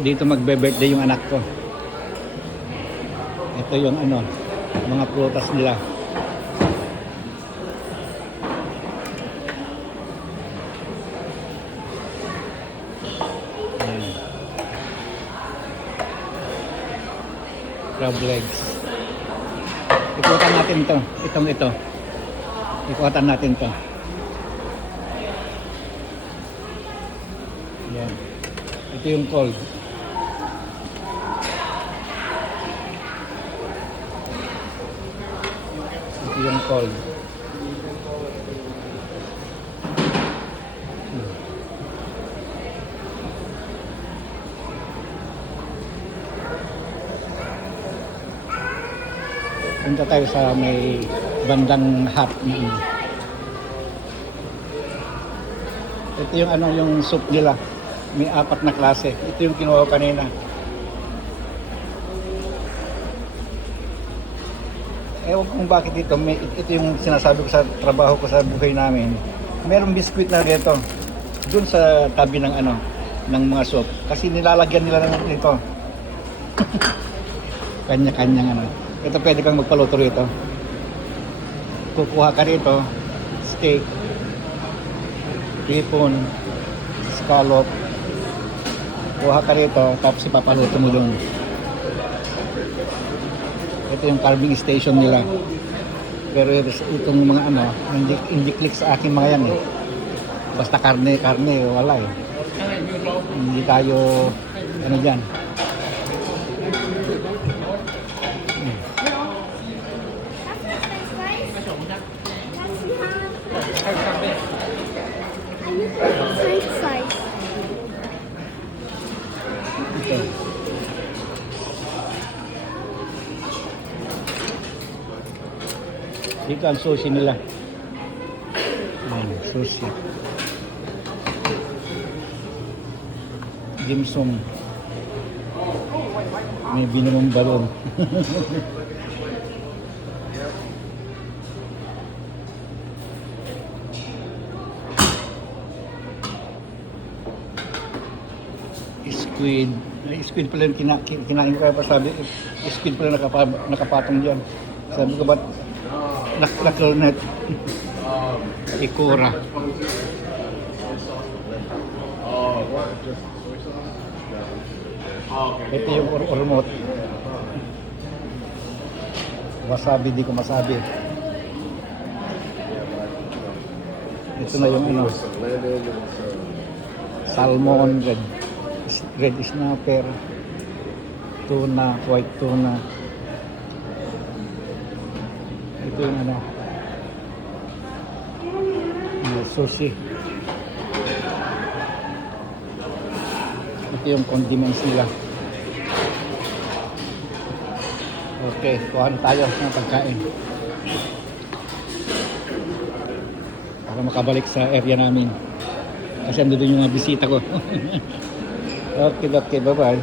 Dito magbe-birthday yung anak ko. Ito yung ano, mga prutas nila. Ayan. Crab legs. Ikutan natin to. Ito. Ikutan natin to. Ayan. Ito yung cold. Ito yung cold. Punta tayo sa may bandang hot. Ito yung ano, yung soup nila. May 4 na klase. Ito yung kinuha ko kanina. Ewan kung bakit ito. Ito yung sinasabi ko sa trabaho ko sa buhay namin. Merong biskuit na dito. Doon sa tabi ng ano, ng mga soup. Kasi nilalagyan nila ng ito. Kanya-kanyang ano. Ito pwede kang magpaluto rito. Kukuha ka rito, steak, hipon, scallop. Kuha ka rito, tapos ipapaluto mo doon. Ito yung carving station nila. Pero itong mga ano, hindi click sa akin mga yan eh. Basta karne, wala eh. Hindi tayo, ano dyan. French fries. Ito. Dito ang sushi nila. Ayan, sushi. Dim sum. May binulong balon. Squid. Squid pala yung kinain ko pa sabi. Squid pala nakapatong dyan. Sabi ko ba't naklarnet? Ikura. Ito yung urmot. Wasabi, di ko masabi. Ito na yung ano. Salmon, red snapper, tuna, white tuna. Ito yung ano, sushi. Ito yung condiments nila. Okay, kuha na tayo ng pagkain para makabalik sa area namin kasi andun yung mga bisita ko. Okay, bye-bye.